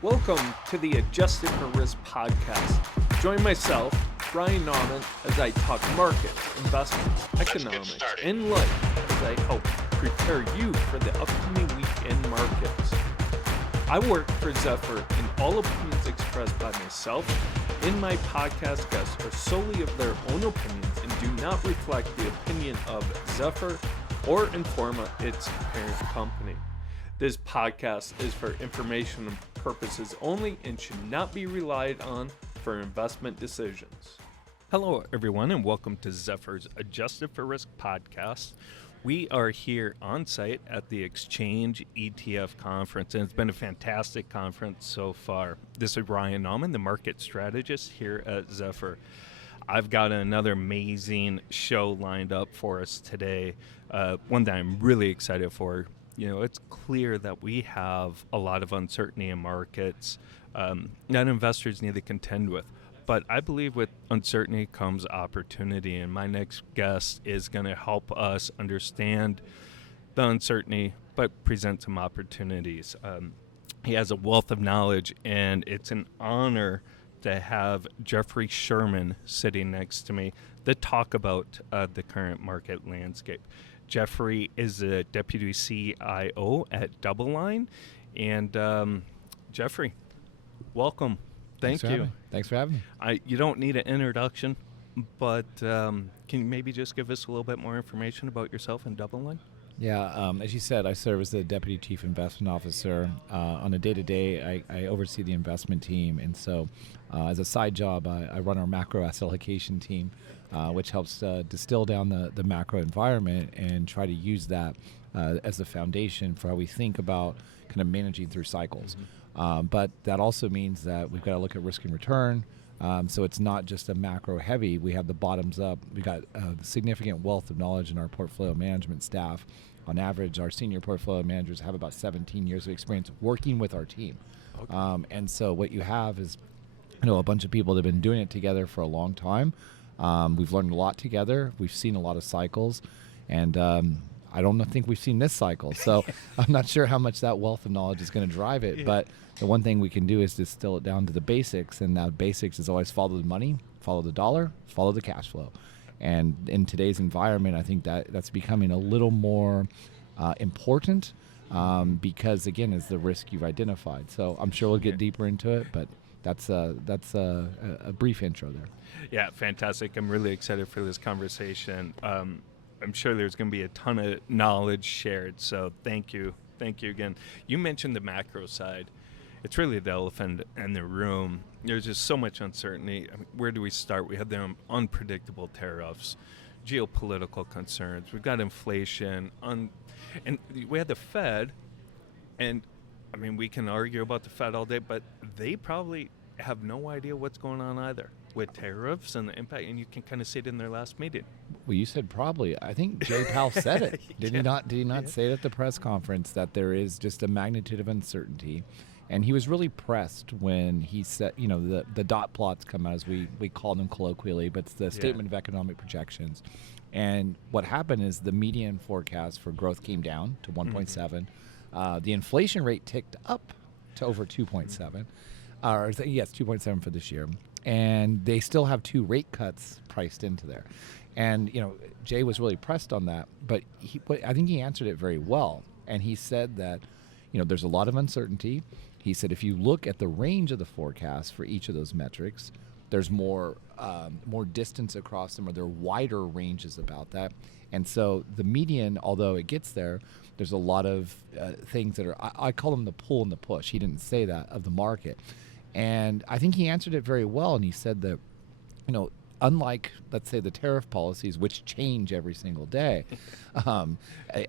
Welcome to the Adjusted for Risk podcast. Join myself, Brian Nauman, as I talk markets, investments, economics, and life as I help prepare you for the upcoming week in markets. I work for Zephyr, and all opinions expressed by myself and my podcast guests are solely of their own opinions and do not reflect the opinion of Zephyr or Informa, its parent company. This podcast is for informational purposes only and should not be relied on for investment decisions. Hello, everyone, and welcome to Zephyr's Adjusted for Risk podcast. We are here on site at the Exchange ETF conference, and it's been a fantastic conference so far. This is Brian Nauman, the market strategist here at Zephyr. I've got another amazing show lined up for us today, one that I'm really excited for. You know, it's clear that we have a lot of uncertainty in markets that investors need to contend with. But I believe with uncertainty comes opportunity, and my next guest is going to help us understand the uncertainty, but present some opportunities. He has a wealth of knowledge, and it's an honor to have Jeffrey Sherman sitting next to me to talk about the current market landscape. Jeffrey is a deputy CIO at DoubleLine, and Jeffrey, welcome. Thank you. Thanks for having me. You don't need an introduction, but can you maybe just give us a little bit more information about yourself and DoubleLine? Yeah, as you said, I serve as the Deputy Chief Investment Officer. On a day-to-day, I oversee the investment team, and so as a side job, I run our macro asset allocation team, which helps distill down the macro environment and try to use that as the foundation for how we think about kind of managing through cycles. But that also means that we've got to look at risk and return. So it's not just a macro heavy. We have the bottoms up. We've got a significant wealth of knowledge in our portfolio management staff. On average, our senior portfolio managers have about 17 years of experience working with our team. Okay. And so what you have is, a bunch of people that have been doing it together for a long time. We've learned a lot together. We've seen a lot of cycles. And I don't think we've seen this cycle. So I'm not sure how much that wealth of knowledge is going to drive it. Yeah. But the one thing we can do is distill it down to the basics. And that basics is always follow the money, follow the dollar, follow the cash flow. And in today's environment, I think that's becoming a little more important because, again, it's the risk you've identified. So I'm sure we'll get deeper into it, but that's a brief intro there. Yeah, fantastic. I'm really excited for this conversation. I'm sure there's going to be a ton of knowledge shared, so thank you. Thank you again. You mentioned the macro side. It's really the elephant in the room. There's just so much uncertainty. I mean, where do we start? We have the unpredictable tariffs, geopolitical concerns. We've got inflation, and we had the Fed, and I mean, we can argue about the Fed all day, but they probably have no idea what's going on either with tariffs and the impact, and you can kind of see it in their last meeting. Well, you said probably. I think Jay Powell said it. Did he not? Did he not say it at the press conference that there is just a magnitude of uncertainty? And he was really pressed when he said, the dot plots come out, as we call them colloquially, but it's the statement of economic projections. And what happened is the median forecast for growth came down to 1.7. The inflation rate ticked up to over 2.7. 2.7 for this year. And they still have 2 rate cuts priced into there. And, Jay was really pressed on that, but I think he answered it very well. And he said that, there's a lot of uncertainty. He said if you look at the range of the forecast for each of those metrics, there's more distance across them, or there are wider ranges about that. And so the median, although it gets there, there's a lot of things that are, I call them the pull and the push. He didn't say that of the market. And I think he answered it very well. And he said that, unlike, let's say, the tariff policies, which change every single day,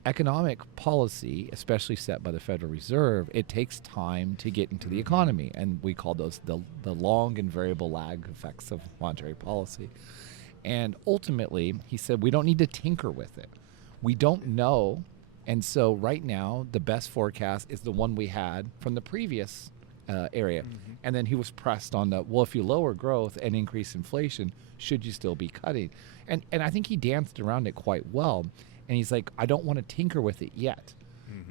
economic policy, especially set by the Federal Reserve, it takes time to get into the economy. And we call those the long and variable lag effects of monetary policy. And ultimately, he said, we don't need to tinker with it. We don't know. And so right now, the best forecast is the one we had from the previous area. And then he was pressed on if you lower growth and increase inflation, should you still be cutting? And I think he danced around it quite well. And he's like, I don't want to tinker with it yet.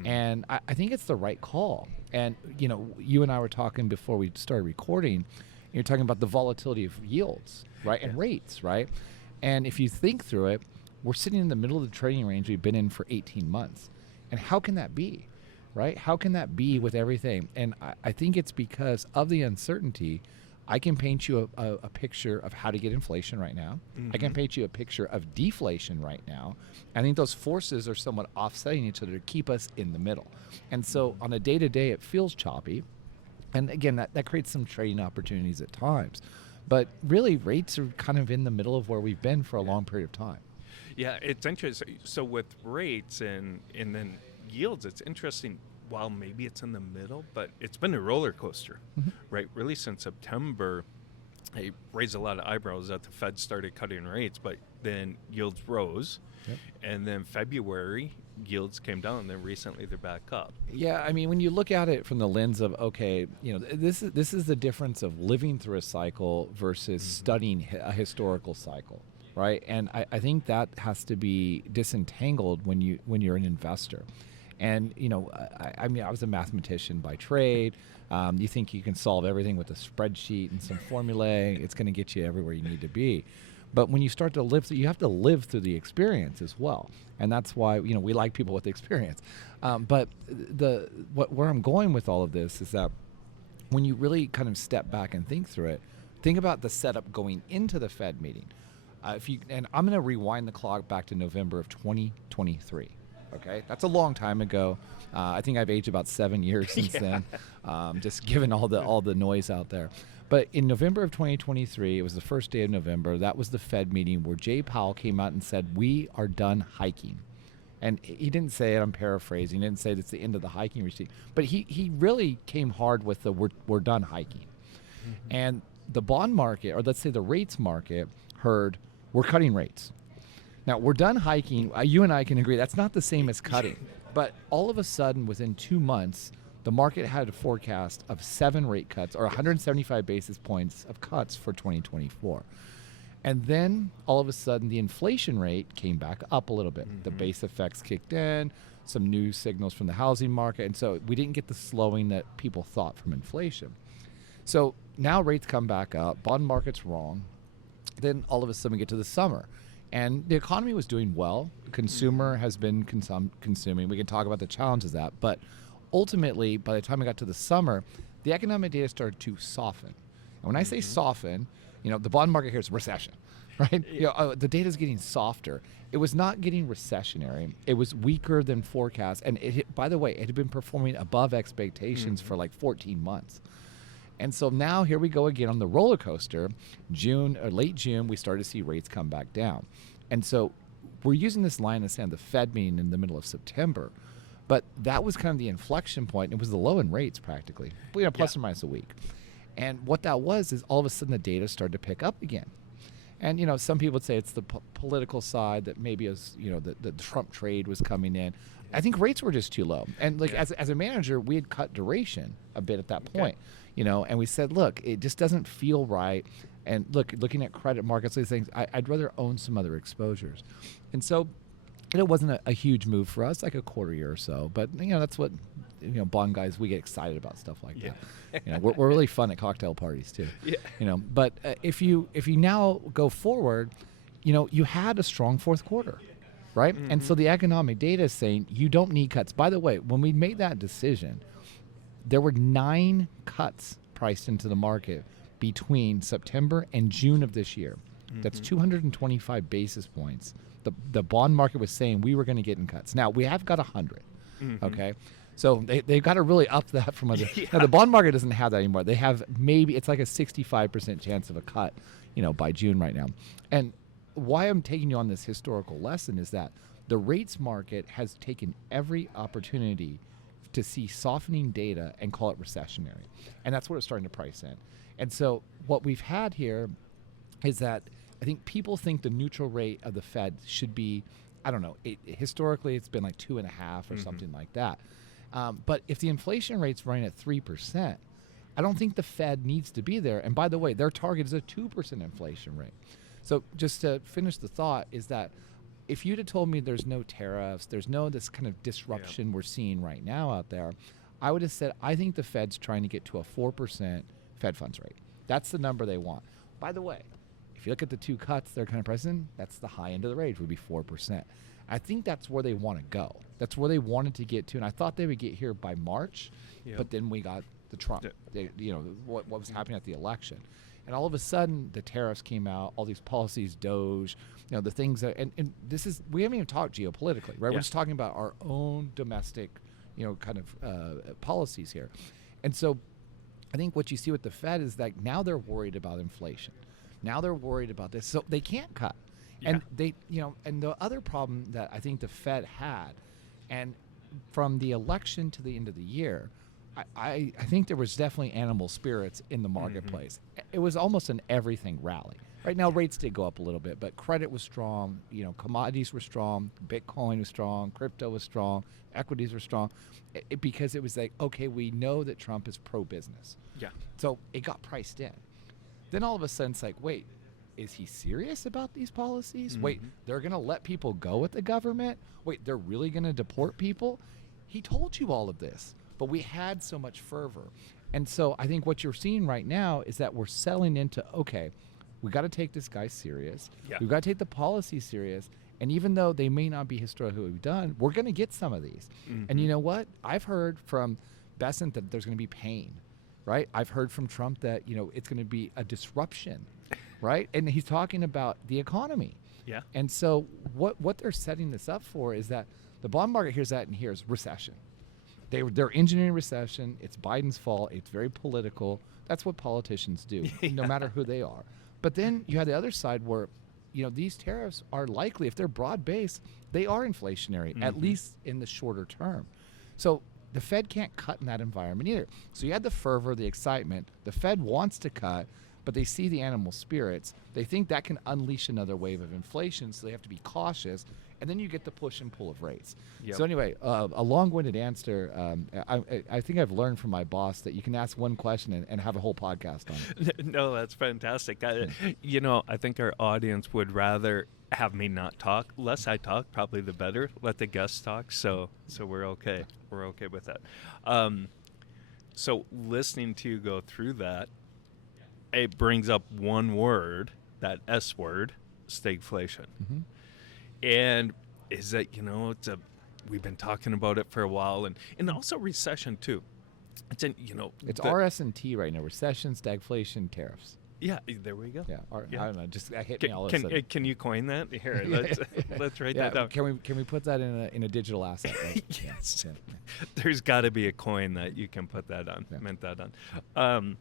And I think it's the right call. And, you and I were talking before we started recording, you're talking about the volatility of yields, right? And rates, right? And if you think through it, we're sitting in the middle of the trading range we've been in for 18 months. And how can that be, right? How can that be with everything? And I think it's because of the uncertainty. I can paint you a picture of how to get inflation right now. I can paint you a picture of deflation right now. I think those forces are somewhat offsetting each other to keep us in the middle. And so on a day-to-day, it feels choppy. And again, that creates some trading opportunities at times. But really, rates are kind of in the middle of where we've been for a long period of time. Yeah, it's interesting. So with rates and then yields, it's interesting. While maybe it's in the middle, but it's been a roller coaster, right? Really since September, it raised a lot of eyebrows that the Fed started cutting rates, but then yields rose. And then February, yields came down, and then recently they're back up. Yeah, I mean, when you look at it from the lens of, okay, this is the difference of living through a cycle versus studying a historical cycle, right? And I think that has to be disentangled when you're an investor. And, I mean, I was a mathematician by trade. You think you can solve everything with a spreadsheet and some formulae. It's going to get you everywhere you need to be. But when you start to live, you have to live through the experience as well. And that's why, we like people with experience. But where I'm going with all of this is that when you really kind of step back and think through it, think about the setup going into the Fed meeting. And I'm going to rewind the clock back to November of 2023. Okay, that's a long time ago. I think I've aged about 7 years since then, just given all the noise out there. But in November of 2023, it was the first day of November. That was the Fed meeting where Jay Powell came out and said, "We are done hiking." And he didn't say it, I'm paraphrasing. He didn't say it's the end of the hiking regime. But he really came hard with the we're done hiking. And the bond market, or let's say the rates market, heard we're cutting rates. Now, we're done hiking. You and I can agree that's not the same as cutting. But all of a sudden, within 2 months, the market had a forecast of 7 rate cuts, or 175 basis points of cuts for 2024. And then, all of a sudden, the inflation rate came back up a little bit. The base effects kicked in, some new signals from the housing market. And so we didn't get the slowing that people thought from inflation. So now rates come back up. Bond market's wrong. Then, all of a sudden, we get to the summer. And the economy was doing well. The consumer has been consuming. We can talk about the challenges of that. But ultimately, by the time we got to the summer, the economic data started to soften. And when I say soften, the bond market here is recession, right? The data is getting softer. It was not getting recessionary. It was weaker than forecast. And by the way, it had been performing above expectations for like 14 months. And so now here we go again on the roller coaster. Late June, we started to see rates come back down. And so we're using this line of sand, the Fed meeting in the middle of September. But that was kind of the inflection point. It was the low in rates practically, plus or minus a week. And what that was is all of a sudden the data started to pick up again. And, some people would say it's the political side that maybe as, the Trump trade was coming in. I think rates were just too low. And as a manager, we had cut duration a bit at that point. And we said, look, it just doesn't feel right. And looking at credit markets, these things, I'd rather own some other exposures. And so it wasn't a huge move for us, like a quarter year or so. But, that's what, bond guys, we get excited about stuff like that. We're really fun at cocktail parties too. But if you now go forward, you had a strong fourth quarter, right? And so the economic data is saying you don't need cuts. By the way, when we made that decision, there were 9 cuts priced into the market between September and June of this year. That's 225 basis points. The bond market was saying we were going to get in cuts. Now, we have got 100, okay? So they've got to really up that from other. Now, the bond market doesn't have that anymore. They have it's like a 65% chance of a cut, by June right now. And why I'm taking you on this historical lesson is that the rates market has taken every opportunity to see softening data and call it recessionary. And that's what it's starting to price in. And so what we've had here is that I think people think the neutral rate of the Fed should be, I don't know, historically it's been like 2.5 or something like that. But if the inflation rate's running at 3%, I don't think the Fed needs to be there. And by the way, their target is a 2% inflation rate. So just to finish the thought is that if you'd have told me there's no tariffs, there's no this kind of disruption we're seeing right now out there, I would have said, I think the Fed's trying to get to a 4% Fed funds rate. That's the number they want. By the way, if you look at the 2 cuts they're kind of pressing, that's the high end of the range, would be 4%. I think that's where they want to go. That's where they wanted to get to, and I thought they would get here by March, but then we got the Trump, what was happening at the election. And all of a sudden, the tariffs came out, all these policies, DOGE, the things that, and this is, we haven't even talked geopolitically, right? We're just talking about our own domestic, kind of policies here. And so I think what you see with the Fed is that now they're worried about inflation. Now they're worried about this, so they can't cut. And they, and the other problem that I think the Fed had, and from the election to the end of the year, I think there was definitely animal spirits in the marketplace. It was almost an everything rally. Right now, rates did go up a little bit, but credit was strong. Commodities were strong. Bitcoin was strong. Crypto was strong. Equities were strong, because it was like, okay, we know that Trump is pro-business. Yeah. So it got priced in. Then all of a sudden, it's like, wait, is he serious about these policies? Wait, they're going to let people go with the government? Wait, they're really going to deport people? He told you all of this, but we had so much fervor. And so I think what you're seeing right now is that we're selling into, okay, we got to take this guy serious. We've got to take the policy serious. And even though they may not be historically done, we're going to get some of these. And you know what? I've heard from Bessent that there's going to be pain, right? I've heard from Trump that, it's going to be a disruption, right? And he's talking about the economy. Yeah. And so what they're setting this up for is that the bond market hears that and hears recession. They're engineering recession. It's Biden's fault. It's very political. That's what politicians do, no matter who they are. But then you have the other side where, these tariffs are likely, if they're broad-based, they are inflationary, at least in the shorter term. So the Fed can't cut in that environment either. So you had the fervor, the excitement. The Fed wants to cut, but they see the animal spirits. They think that can unleash another wave of inflation, so they have to be cautious. And then you get the push and pull of rates. So anyway, a long-winded answer. I think I've learned from my boss that you can ask one question and have a whole podcast on it. No, that's fantastic. I think our audience would rather have me not talk. Less I talk, probably the better. Let the guests talk. So we're okay. We're okay with that. So listening to you go through that, it brings up one word, that S word, stagflation. And is that, we've been talking about it for a while, and also recession too. It's it's RS&T right now: recession, stagflation, tariffs. Yeah, there we go. Yeah, I don't know. Just hit me all of a sudden. Can you coin that? Here, let's write that down. Can we put that in a digital asset? Right? Yes. Yeah. There's got to be a coin that you can put that on. Yeah. Mint that on.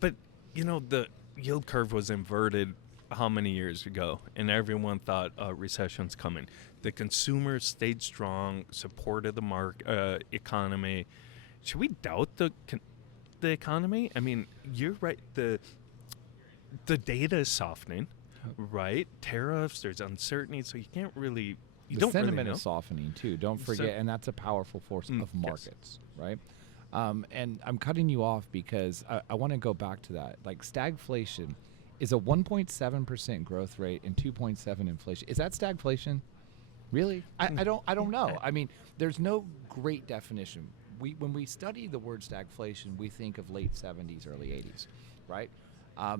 But the yield curve was inverted how many years ago, and everyone thought recession's coming. The consumer stayed strong, supported the economy. Should we doubt the economy? I mean, you're right. The data is softening, right? Tariffs, there's uncertainty, so you can't really. The sentiment is softening too. Don't forget, and that's a powerful force of markets, right? And I'm cutting you off because I want to go back to that. Like stagflation is a 1.7% growth rate and 2.7 inflation. Is that stagflation? Really? I don't know. I mean, there's no great definition. When we study the word stagflation, we think of late 70s, early 80s, right?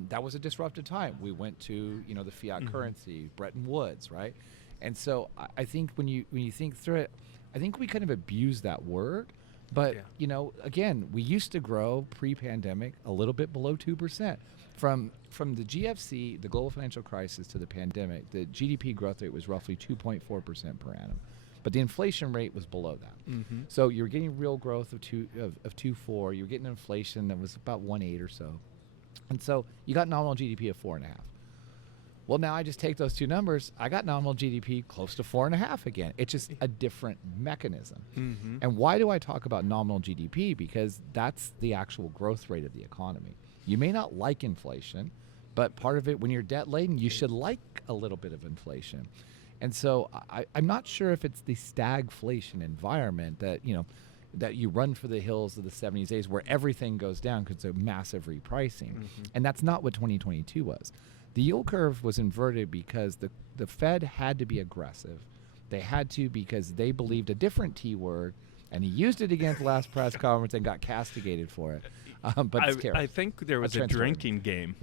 That was a disruptive time. We went to the fiat currency, Bretton Woods, right? And so I think when you think through it, I think we kind of abuse that word. But again, we used to grow pre-pandemic a little bit below 2%. From the GFC, the global financial crisis, to the pandemic, the GDP growth rate was roughly 2.4% per annum, but the inflation rate was below that. So you're getting real growth of 2.4. You're getting inflation that was about 1.8 or so, and so you got nominal GDP of 4.5. Well, now I just take those two numbers. I got nominal GDP close to 4.5 again. It's just a different mechanism. And why do I talk about nominal GDP? Because that's the actual growth rate of the economy. You may not like inflation, but part of it, when you're debt laden, you should like a little bit of inflation. And so I'm not sure if it's the stagflation environment that you run for the hills of the 70s days where everything goes down because it's a massive repricing. And that's not what 2022 was. The yield curve was inverted because the Fed had to be aggressive. They had to because they believed a different T word And he used it again at the last press conference and got castigated for it. But it's I think there was a drinking game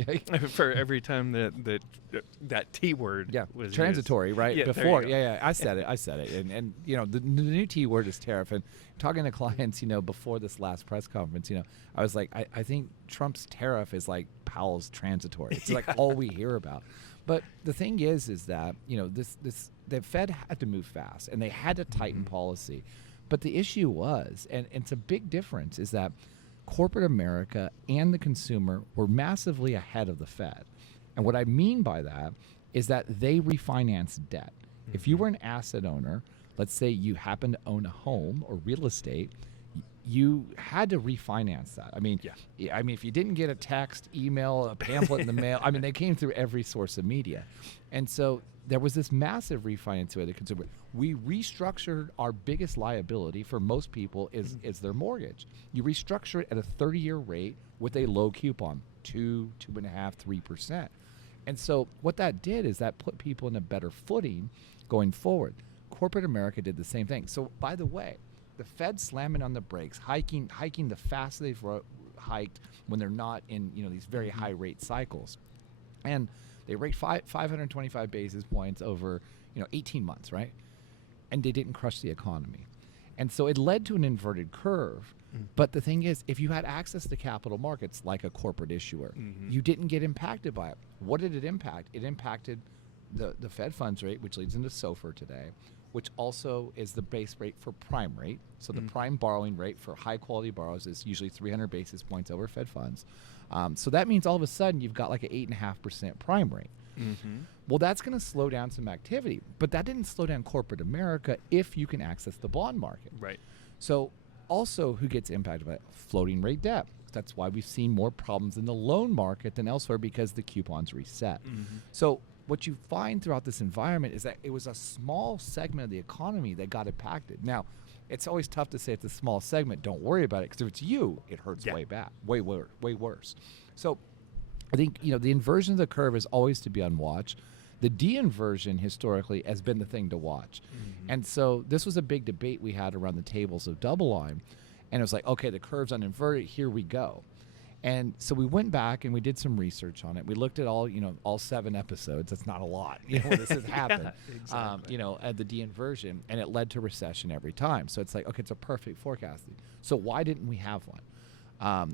for every time that T word was transitory, used. right? Yeah, Before, I said it. And the new T word is tariff. And talking to clients, before this last press conference, I was like, I think Trump's tariff is like Powell's transitory. It's like all we hear about. But the thing is that the Fed had to move fast and they had to tighten policy. But the issue was, and it's a big difference, is that corporate America and the consumer were massively ahead of the Fed. And what I mean by that is that they refinanced debt. If you were an asset owner, let's say you happen to own a home or real estate, you had to refinance that. I mean, if you didn't get a text, email, a pamphlet in the mail, they came through every source of media. And so there was this massive refinance with the consumer. We restructured our biggest liability for most people is their mortgage. You restructure it at a 30-year rate with a low coupon, 2.5%, 3%. And so what that did is that put people in a better footing going forward. Corporate America did the same thing. So by the way, the Fed slamming on the brakes, hiking the fast they've hiked when they're not in these very high rate cycles, and they rate 525 basis points over 18 months, right? And they didn't crush the economy, and so it led to an inverted curve. But the thing is, if you had access to capital markets like a corporate issuer, you didn't get impacted by it. What did it impact? It impacted the Fed funds rate, which leads into SOFR today, which also is the base rate for prime rate. So the prime borrowing rate for high quality borrowers is usually 300 basis points over Fed funds. So that means all of a sudden you've got like an 8.5% prime rate. Well, that's going to slow down some activity, but that didn't slow down corporate America if you can access the bond market. Right. So also who gets impacted by it? Floating rate debt. That's why we've seen more problems in the loan market than elsewhere because the coupons reset. So what you find throughout this environment is that it was a small segment of the economy that got impacted. Now, it's always tough to say it's a small segment. Don't worry about it, because if it's you, it hurts way worse. So I think the inversion of the curve is always to be on watch. The de-inversion historically has been the thing to watch. And so this was a big debate we had around the tables of DoubleLine. And it was like, okay, the curve's uninverted, here we go. And so we went back and we did some research on it. We looked at all 7 episodes. That's not a lot. This has happened. Exactly. At the de-inversion, and it led to recession every time. So it's like, okay, it's a perfect forecasting. So why didn't we have one? I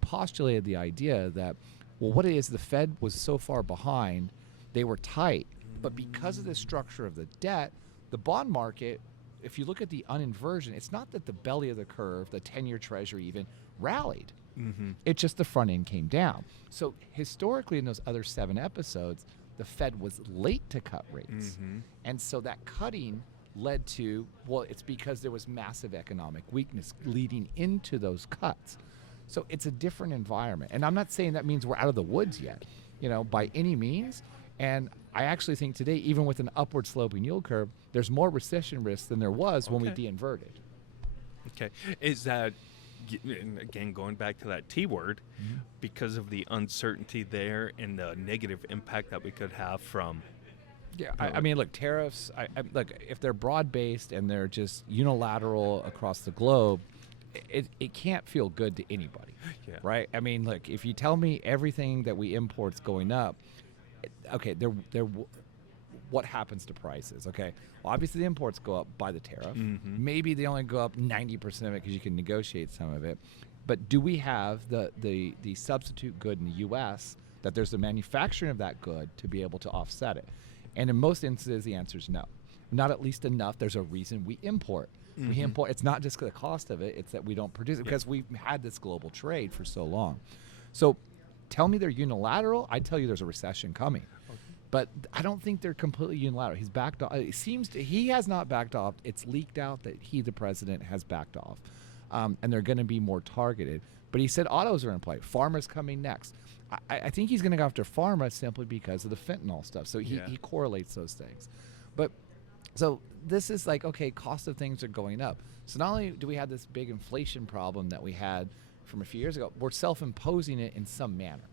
postulated the idea that, what it is, the Fed was so far behind, they were tight. But because of the structure of the debt, the bond market, if you look at the uninversion, it's not that the belly of the curve, the 10-year treasury even, rallied. It's just the front end came down. So historically in those other 7 episodes, the Fed was late to cut rates. And so that cutting led to, it's because there was massive economic weakness leading into those cuts. So it's a different environment. And I'm not saying that means we're out of the woods yet, by any means. And I actually think today, even with an upward sloping yield curve, there's more recession risk than there was when we de-inverted. Okay. Is that, again, going back to that T word, because of the uncertainty there and the negative impact that we could have from... Yeah, I mean, look, tariffs, look, if they're broad-based and they're just unilateral across the globe, it can't feel good to anybody, right? I mean, look, if you tell me everything that we import's going up, okay, what happens to prices? Okay, well, obviously the imports go up by the tariff. Maybe they only go up 90% of it because you can negotiate some of it. But do we have the substitute good in the U.S. that there's the manufacturing of that good to be able to offset it? And in most instances, the answer is no. Not at least enough. There's a reason we import. We import. It's not just the cost of it. It's that we don't produce it because we've had this global trade for so long. So tell me they're unilateral. I tell you there's a recession coming. But I don't think they're completely unilateral. He's backed off. It seems he has not backed off. It's leaked out that he, the president, has backed off. And they're going to be more targeted. But he said autos are in play. Pharma's coming next. I think he's going to go after pharma simply because of the fentanyl stuff. So he correlates those things. But so this is like, okay, cost of things are going up. So not only do we have this big inflation problem that we had from a few years ago, we're self-imposing it in some manner.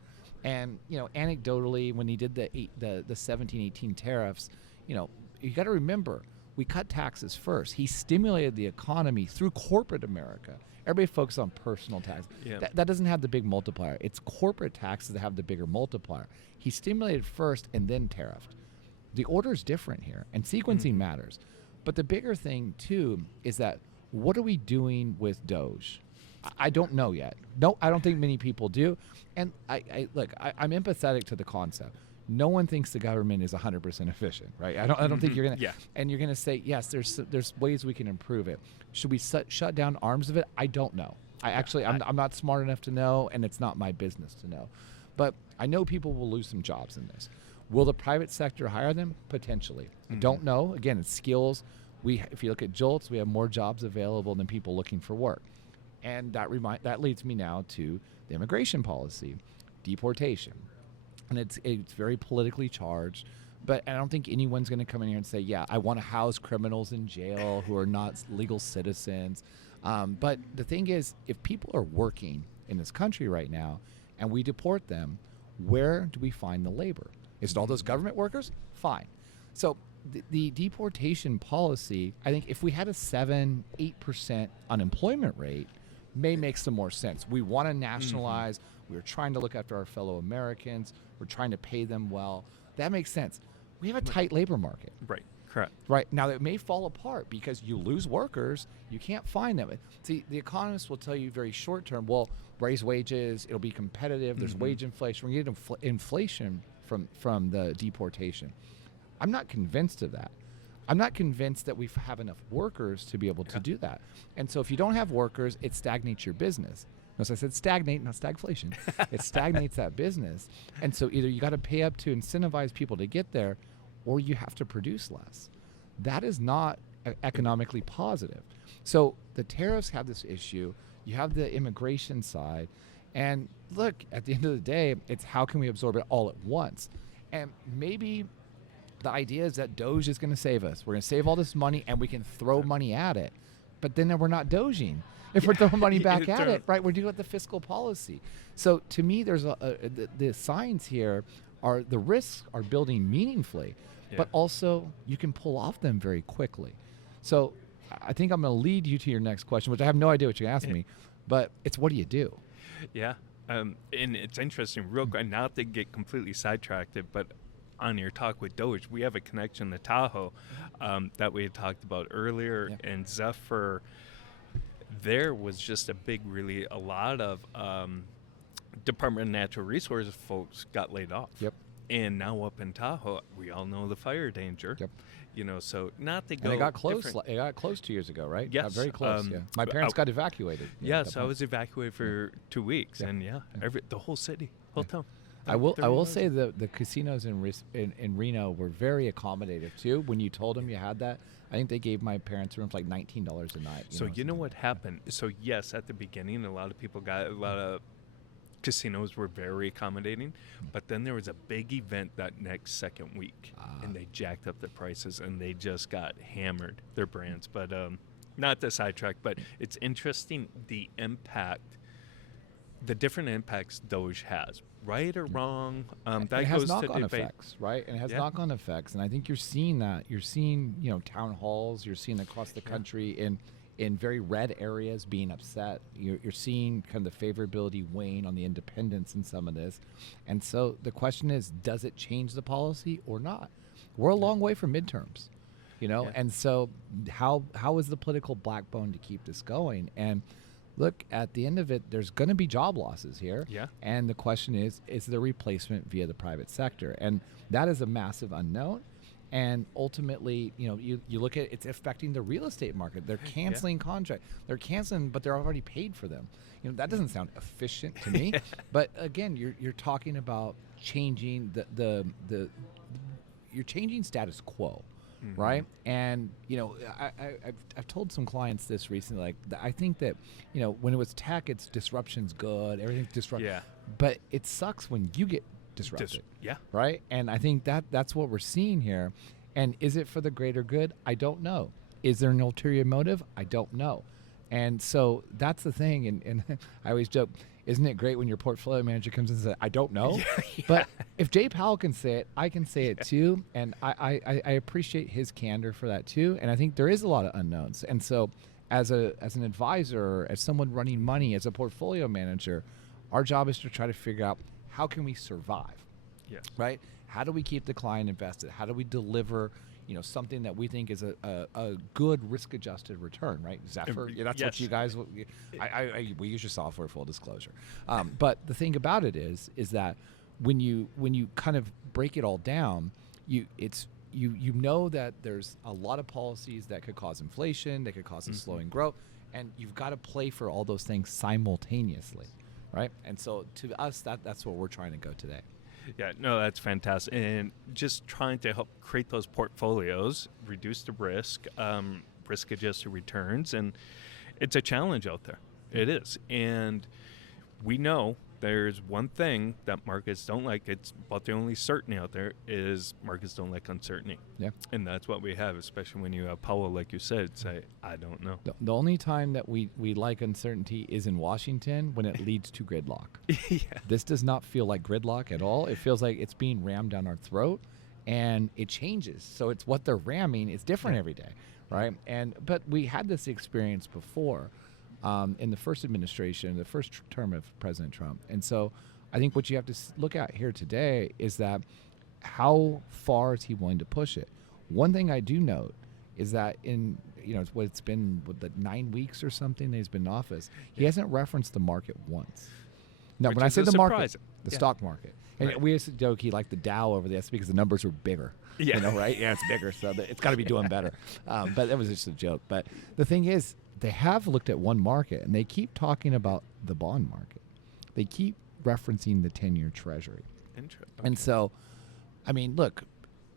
And, anecdotally, when he did the 17, 18 tariffs, you got to remember, we cut taxes first. He stimulated the economy through corporate America. Everybody focuses on personal tax. Yeah. That doesn't have the big multiplier. It's corporate taxes that have the bigger multiplier. He stimulated first and then tariffed. The order is different here, and sequencing matters. But the bigger thing, too, is that what are we doing with Doge? I don't know yet. No, I don't think many people do. And I'm empathetic to the concept. No one thinks the government is 100% efficient, right? I don't think you're gonna. Yeah. And you're gonna say yes. There's ways we can improve it. Should we shut down arms of it? I don't know. I'm not smart enough to know, and it's not my business to know. But I know people will lose some jobs in this. Will the private sector hire them? Potentially. I don't know. Again, it's skills. If you look at JOLTS, we have more jobs available than people looking for work. And that leads me now to the immigration policy, deportation. And it's very politically charged, but I don't think anyone's going to come in here and say, yeah, I want to house criminals in jail who are not legal citizens. But the thing is, if people are working in this country right now and we deport them, where do we find the labor? Is it all those government workers? Fine. So the deportation policy, I think if we had a 7-8% unemployment rate, may make some more sense. We want to nationalize. We're trying to look after our fellow Americans. We're trying to pay them well. That makes sense. We have a tight labor market. Right. Correct. Right. Now, it may fall apart because you lose workers. You can't find them. See, the economists will tell you very short term, well, raise wages. It'll be competitive. There's wage inflation. We're going to get inflation from the deportation. I'm not convinced of that. I'm not convinced that we have enough workers to be able to do that. And so if you don't have workers, it stagnates your business. Notice I said stagnate, not stagflation. It stagnates that business. And so either you got to pay up to incentivize people to get there, or you have to produce less. That is not economically positive. So the tariffs have this issue. You have the immigration side. And look, at the end of the day, it's how can we absorb it all at once? And maybe the idea is that Doge is going to save us. We're going to save all this money and we can throw money at it. But then we're not doging. If we're throwing money back at it, right, we're doing the fiscal policy. So to me, there's the signs here are the risks are building meaningfully, but also you can pull off them very quickly. So I think I'm going to lead you to your next question, which I have no idea what you're asking me, but it's what do you do? Yeah. And it's interesting, real quick, not to get completely sidetracked, but on your talk with Doge, we have a connection to Tahoe that we had talked about earlier, and Zephyr. There was just a lot of Department of Natural Resources folks got laid off. Yep. And now up in Tahoe, we all know the fire danger. Yep. You know, so not to go. And it got close. It got close 2 years ago, right? Yes. Got very close. My parents got evacuated. Yes, I was evacuated for 2 weeks, and the whole city, whole town. I will say the casinos in Reno were very accommodative too. When you told them you had that, I think they gave my parents rooms like $19 a night. So you know what happened? So yes, at the beginning, a lot of casinos were very accommodating, but then there was a big event that next second week, and they jacked up the prices, and they just got hammered, their brands. But not to sidetrack, but it's interesting the different impacts Doge has. Right or wrong, that it has goes to knock-on debate. effects, right? And it has knock-on effects, and I think you're seeing that. You're seeing, town halls. You're seeing across the country in very red areas being upset. You're seeing kind of the favorability wane on the independents in some of this, and so the question is, does it change the policy or not? We're a long way from midterms, and so how is the political backbone to keep this going? And look, at the end of it, there's going to be job losses here. Yeah. And the question is there replacement via the private sector? And that is a massive unknown. And ultimately, you look at it's affecting the real estate market. They're canceling contracts. They're canceling, but they're already paid for them. That doesn't sound efficient to me. But again, you're talking about changing you're changing status quo. Right. And, I've told some clients this recently, like, I think that, when it was tech, it's disruption's good. Everything's disrupted. Yeah. But it sucks when you get disrupted. Yeah. Right. And I think that's what we're seeing here. And is it for the greater good? I don't know. Is there an ulterior motive? I don't know. And so that's the thing. And I always joke, isn't it great when your portfolio manager comes in and says, I don't know? Yeah. But if Jay Powell can say it, I can say it too. And I appreciate his candor for that too. And I think there is a lot of unknowns. And so as an advisor, as someone running money, as a portfolio manager, our job is to try to figure out how can we survive, Yes. right? How do we keep the client invested? How do we deliver, something that we think is a good risk-adjusted return, right? Zephyr, that's Yes. what you guys. We use your software, full disclosure. But the thing about it is that when you kind of break it all down, you know that there's a lot of policies that could cause inflation, that could cause a slowing growth, and you've got to play for all those things simultaneously, right? And so to us, that's what we're trying to go today. Yeah, no, that's fantastic. And just trying to help create those portfolios, reduce the risk, risk-adjusted returns, and it's a challenge out there. It is. And we know there's one thing that markets don't like. It's about the only certainty out there is markets don't like uncertainty. Yeah. And that's what we have, especially when you have Powell, like you said, say, I don't know. The only time that we like uncertainty is in Washington when it leads to gridlock. Yeah. This does not feel like gridlock at all. It feels like it's being rammed down our throat, and it changes. So it's what they're ramming. It's different every day, right? But we had this experience before in the first administration, the first term of President Trump. And so I think what you have to look at here today is that how far is he willing to push it? One thing I do note is that it's been 9 weeks or something that he's been in office, he hasn't referenced the market once. Now, Which when I is say the market, surprising. the Yeah. stock market. And Right. we used to joke he liked the Dow over the S&P because the numbers were bigger. Yeah. Right? Yeah, it's bigger, so it's got to be doing better. But that was just a joke. But the thing is, they have looked at one market, and they keep talking about the bond market. They keep referencing the 10-year Treasury. Interesting. And so, I mean, look,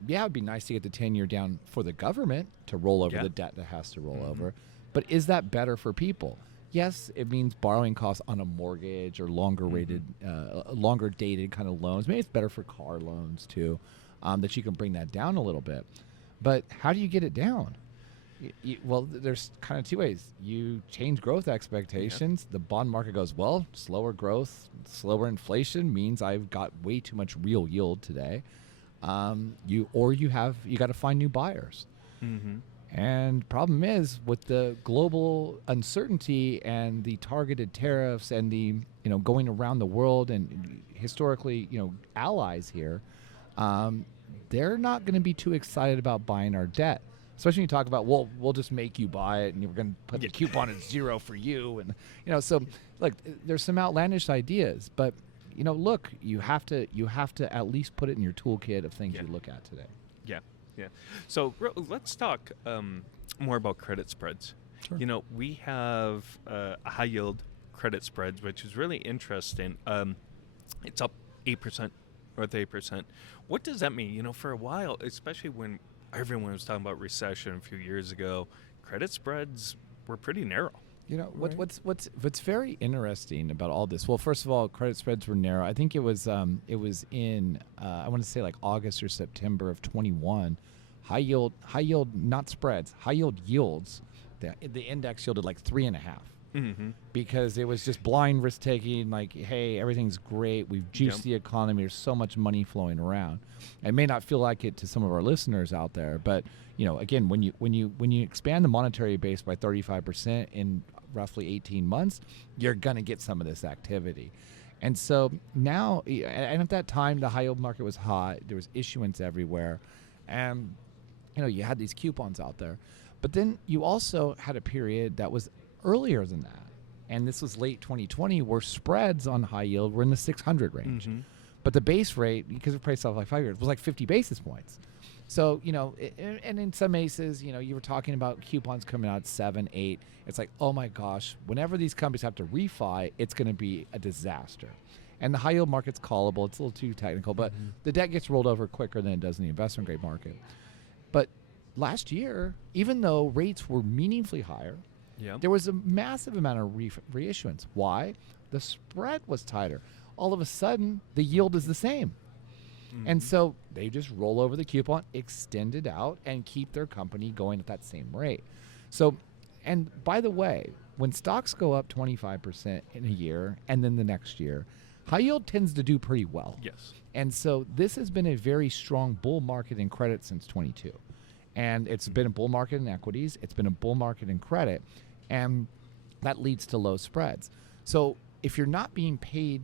yeah, it'd be nice to get the 10-year down for the government to roll over the debt that has to roll over. But is that better for people? Yes, it means borrowing costs on a mortgage or longer dated kind of loans. Maybe it's better for car loans too, that you can bring that down a little bit. But how do you get it down? Well, there's kind of two ways. You change growth expectations. The bond market goes, well, slower growth, slower inflation means I've got way too much real yield today. You got to find new buyers. Mm-hmm. And problem is, with the global uncertainty and the targeted tariffs and the going around the world and historically allies here, they're not going to be too excited about buying our debt. Especially when you talk about, well, we'll just make you buy it, and you're going to put the coupon at 0 for you, and so like there's some outlandish ideas, but look, you have to at least put it in your toolkit of things you look at today. Yeah. Yeah. So let's talk more about credit spreads. Sure. We have a high yield credit spreads, which is really interesting. It's up 8%, north 8%. What does that mean? For a while, especially when everyone was talking about recession a few years ago, credit spreads were pretty narrow. Right. What's very interesting about all this? Well, first of all, credit spreads were narrow. I think it was in I want to say like August or September of 21. High yield, not spreads. High yield yields. The index yielded like 3.5. Mm-hmm. Because it was just blind risk taking. Like, hey, everything's great. We've juiced the economy. There's so much money flowing around. It may not feel like it to some of our listeners out there, but again, when you expand the monetary base by 35% in roughly 18 months, you're gonna get some of this activity. And so now, and at that time, the high yield market was hot. There was issuance everywhere, and you had these coupons out there. But then you also had a period that was earlier than that, and this was late 2020, where spreads on high yield were in the 600 range. Mm-hmm. But the base rate, because it priced off like 5 years, was like 50 basis points. So, and in some cases, you were talking about coupons coming out at 7, 8. It's like, oh my gosh, whenever these companies have to refi, it's going to be a disaster. And the high yield market's callable. It's a little too technical, but the debt gets rolled over quicker than it does in the investment grade market. But last year, even though rates were meaningfully higher, there was a massive amount of reissuance. Why? The spread was tighter. All of a sudden, the yield is the same. Mm-hmm. And so they just roll over the coupon, extend it out, and keep their company going at that same rate. So, and by the way, when stocks go up 25% in a year and then the next year, high yield tends to do pretty well. Yes. And so this has been a very strong bull market in credit since 22. And it's been a bull market in equities. It's been a bull market in credit. And that leads to low spreads. So if you're not being paid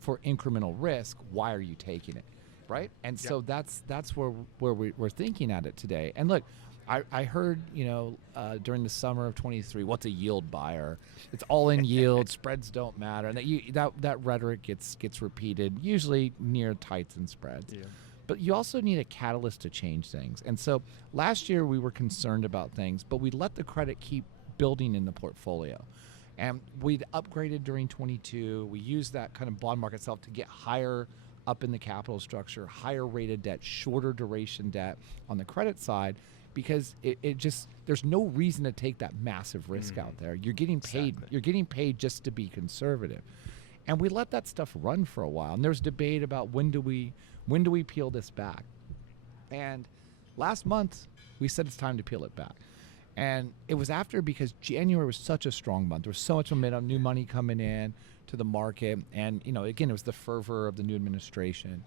for incremental risk, why are you taking it, right? And so that's where we're thinking at it today. And look, I heard, during the summer of 23, what's a yield buyer? It's all in yield, spreads don't matter. And that rhetoric gets repeated, usually near tights and spreads. Yeah. But you also need a catalyst to change things. And so last year we were concerned about things, but we let the credit keep building in the portfolio. And we'd upgraded during 22. We used that kind of bond market itself to get higher up in the capital structure, higher rated debt, shorter duration debt on the credit side, because it just, there's no reason to take that massive risk out there. You're getting paid. Exactly. You're getting paid just to be conservative. And we let that stuff run for a while. And there's debate about when do we peel this back. And last month, we said it's time to peel it back. And it was after, because January was such a strong month. There was so much momentum, new money coming in to the market. And, again, it was the fervor of the new administration.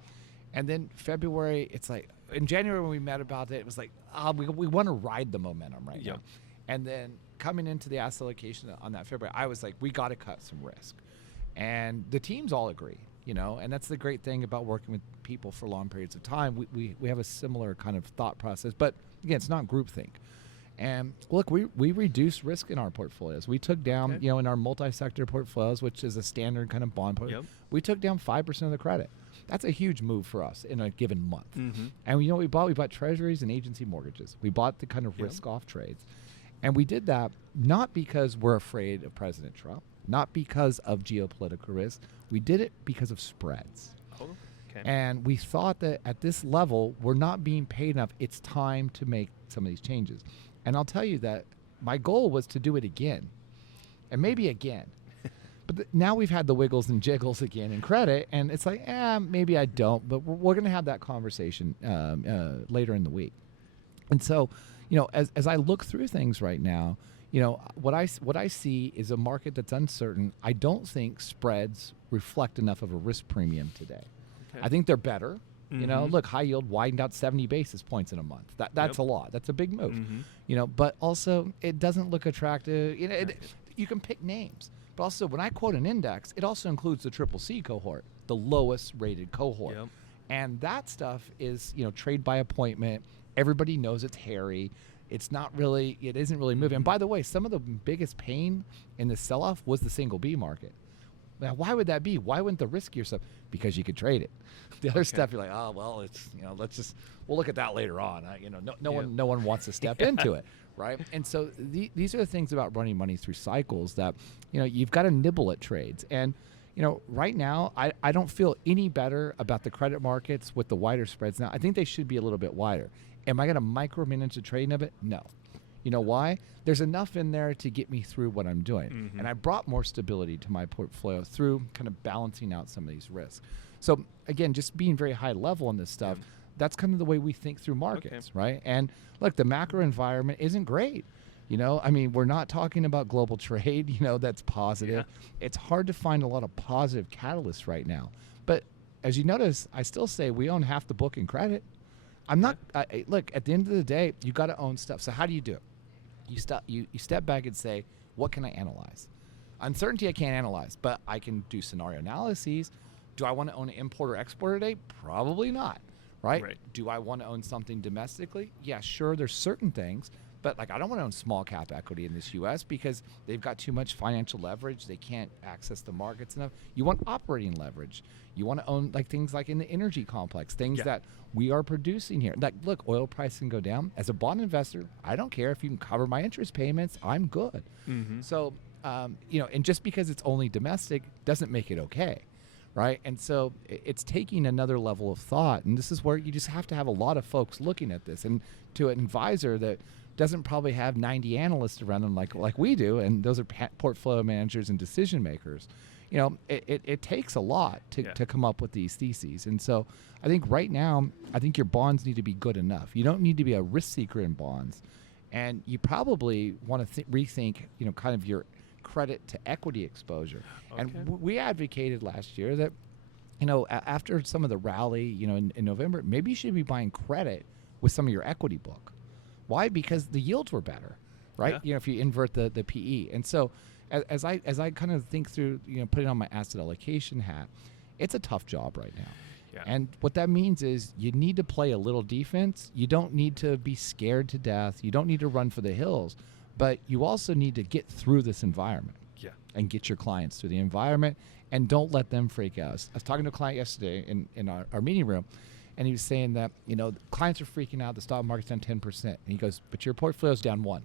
And then February, it's like, in January when we met about it, it was like, we want to ride the momentum right now. And then coming into the asset allocation on that February, I was like, we got to cut some risk. And the teams all agree, and that's the great thing about working with people for long periods of time. We have a similar kind of thought process, but again, it's not groupthink. And look, we reduced risk in our portfolios. We took down, in our multi-sector portfolios, which is a standard kind of bond portfolio, we took down 5% of the credit. That's a huge move for us in a given month. Mm-hmm. And what we bought? We bought treasuries and agency mortgages. We bought the kind of risk-off trades. And we did that not because we're afraid of President Trump, not because of geopolitical risk. We did it because of spreads. Oh, okay. And we thought that at this level, we're not being paid enough. It's time to make some of these changes. And I'll tell you that my goal was to do it again, and maybe again. But now we've had the wiggles and jiggles again in credit, and it's like, maybe I don't. But we're going to have that conversation later in the week. And so, as I look through things right now, what I see is a market that's uncertain. I don't think spreads reflect enough of a risk premium today. Okay. I think they're better. Mm-hmm. Look, high yield widened out 70 basis points in a month. That's a lot. That's a big move. Mm-hmm. But also it doesn't look attractive. You can pick names, but also when I quote an index, it also includes the CCC cohort, the lowest rated cohort, and that stuff is trade by appointment. Everybody knows it's hairy. It isn't really moving. And by the way, some of the biggest pain in the sell-off was the single B market. Now, why would that be? Why wouldn't the riskier stuff? Because you could trade it. The other stuff, you're like, it's we'll look at that later on. No one wants to step into it, right? And so these are the things about running money through cycles that, you've got to nibble at trades. And, right now, I don't feel any better about the credit markets with the wider spreads now. I think they should be a little bit wider. Am I going to micromanage the trading of it? No. You know why? There's enough in there to get me through what I'm doing. Mm-hmm. And I brought more stability to my portfolio through kind of balancing out some of these risks. So again, just being very high level on this stuff, that's kind of the way we think through markets, right? And look, the macro environment isn't great. We're not talking about global trade, that's positive. Yeah. It's hard to find a lot of positive catalysts right now. But as you notice, I still say we own half the book in credit. I'm not, look, at the end of the day, you got to own stuff. So how do you do it? You step back and say, what can I analyze? Uncertainty I can't analyze, but I can do scenario analyses. Do I want to own an import or export today? Probably not, right? Do I want to own something domestically? Yeah, sure, there's certain things, but I don't want to own small cap equity in this U.S. because they've got too much financial leverage. They can't access the markets enough. You want operating leverage. You want to own things like in the energy complex, things that we are producing here. Look, oil price can go down. As a bond investor, I don't care if you can cover my interest payments. I'm good. Mm-hmm. So, and just because it's only domestic doesn't make it okay, right? And so it's taking another level of thought. And this is where you just have to have a lot of folks looking at this. And to an advisor that doesn't probably have 90 analysts around them like we do, and those are portfolio managers and decision makers. It takes a lot to come up with these theses. And so I think right now, your bonds need to be good enough. You don't need to be a risk seeker in bonds. And you probably want to rethink, kind of your credit to equity exposure. Okay. And we advocated last year that, after some of the rally, in November, maybe you should be buying credit with some of your equity book. Why? Because the yields were better, right? Yeah. If you invert the PE. And so as I kind of think through, putting on my asset allocation hat, it's a tough job right now. Yeah. And what that means is you need to play a little defense. You don't need to be scared to death. You don't need to run for the hills, but you also need to get through this environment. Yeah. And get your clients through the environment, and don't let them freak out. I was talking to a client yesterday in our meeting room, and he was saying that, clients are freaking out. The stock market's down 10%. And he goes, but your portfolio's down 1%.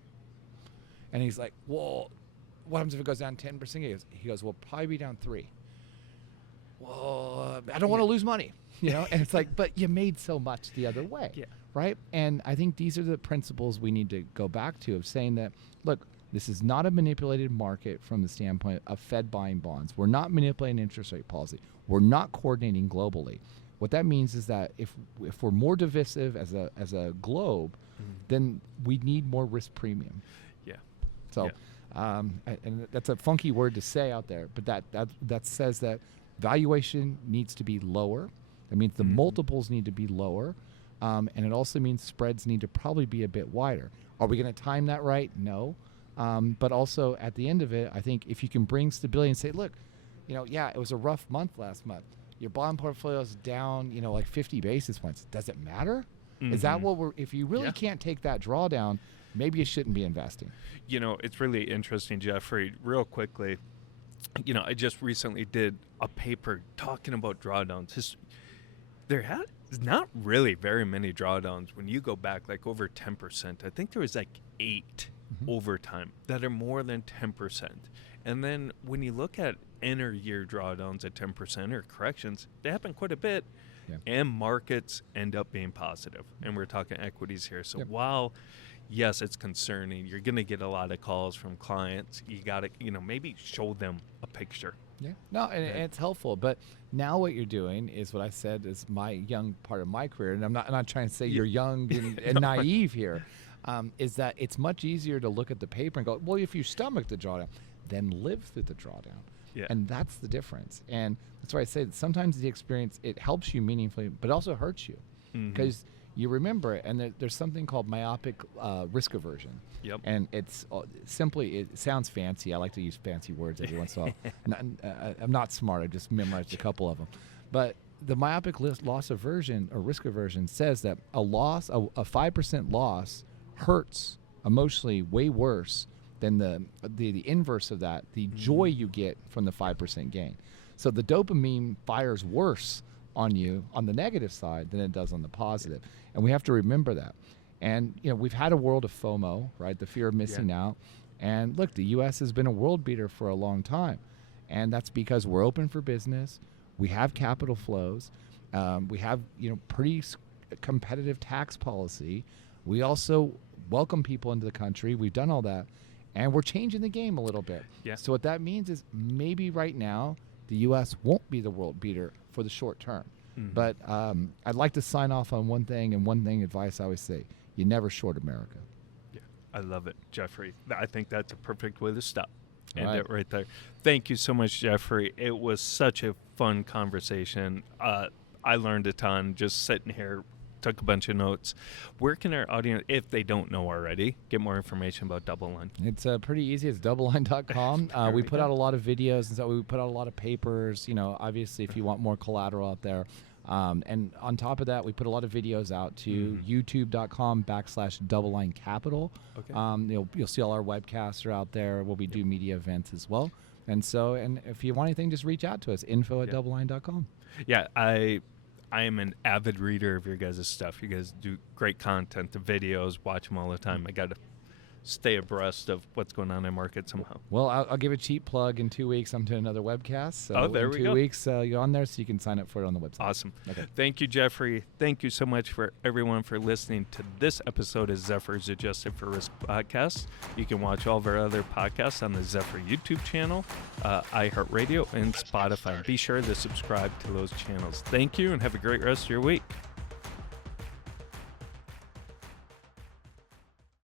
And he's like, well, what happens if it goes down 10%? He goes, well, probably be down 3%. Well, I don't want to lose money, And it's like, but you made so much the other way, right? And I think these are the principles we need to go back to, of saying that, look, this is not a manipulated market from the standpoint of Fed buying bonds. We're not manipulating interest rate policy. We're not coordinating globally. What that means is that if we're more divisive as a globe, then we need more risk premium. Yeah. So, and that's a funky word to say out there, but that says that valuation needs to be lower. That means the multiples need to be lower, and it also means spreads need to probably be a bit wider. Are we going to time that right? No. But also at the end of it, I think if you can bring stability and say, look, it was a rough month last month. Your bond portfolio is down, like 50 basis points. Does it matter? Is that what if you really can't take that drawdown, maybe you shouldn't be investing. It's really interesting, Jeffrey, real quickly. I just recently did a paper talking about drawdowns. There has not really very many drawdowns when you go back like over 10%. I think there was like 8 over time that are more than 10%. And then when you look at inner year drawdowns at 10% or corrections, they happen quite a bit. Yeah. And markets end up being positive. And we're talking equities here. So while, yes, it's concerning, you're going to get a lot of calls from clients. You got to, maybe show them a picture. Yeah. No, and it's helpful. But now what you're doing is what I said is my young part of my career. And I'm not trying to say you're young and naive here. Is that it's much easier to look at the paper and go, well, if you stomach the drawdown, then live through the drawdown. Yeah. And that's the difference. And that's why I say that sometimes the experience, it helps you meaningfully, but also hurts you. Because you remember it, and there's something called myopic risk aversion. Yep. And it's it sounds fancy. I like to use fancy words every once in a while. I'm not smart. I just memorized a couple of them. But the myopic loss aversion or risk aversion says that a 5% loss hurts emotionally way worse than the inverse of that, the joy you get from the 5% gain. So the dopamine fires worse on you on the negative side than it does on the positive. And we have to remember that. And we've had a world of FOMO, right? The fear of missing out. And look, the US has been a world beater for a long time. And that's because we're open for business. We have capital flows. We have, pretty competitive tax policy. We also welcome people into the country. We've done all that. And we're changing the game a little bit. Yeah. So what that means is maybe right now the U.S. won't be the world beater for the short term. But I'd like to sign off on one thing, and one thing advice I always say, you never short America. Yeah, I love it, Jeffrey. I think that's a perfect way to stop. End it right there. Thank you so much, Jeffrey. It was such a fun conversation. I learned a ton just sitting here, took a bunch of notes. Where can our audience, if they don't know already, get more information about DoubleLine? It's pretty easy. It's DoubleLine.com. We put out a lot of videos, and so we put out a lot of papers, obviously if you want more collateral out there. And on top of that, we put a lot of videos out to youtube.com/DoubleLine Capital. Okay. You'll see all our webcasts are out there. We'll be doing media events as well. And if you want anything, just reach out to us, info@doubleline.com. Yeah, I am an avid reader of your guys' stuff. You guys do great content, the videos, watch them all the time. I got to stay abreast of what's going on in market somehow. Well, I'll give a cheap plug. In 2 weeks, I'm doing another webcast. So there we go. In 2 weeks, you're on there, so you can sign up for it on the website. Awesome. Okay. Thank you, Jeffrey. Thank you so much for everyone for listening to this episode of Zephyr's Adjusted for Risk podcast. You can watch all of our other podcasts on the Zephyr YouTube channel, iHeartRadio, and Spotify. Be sure to subscribe to those channels. Thank you, and have a great rest of your week.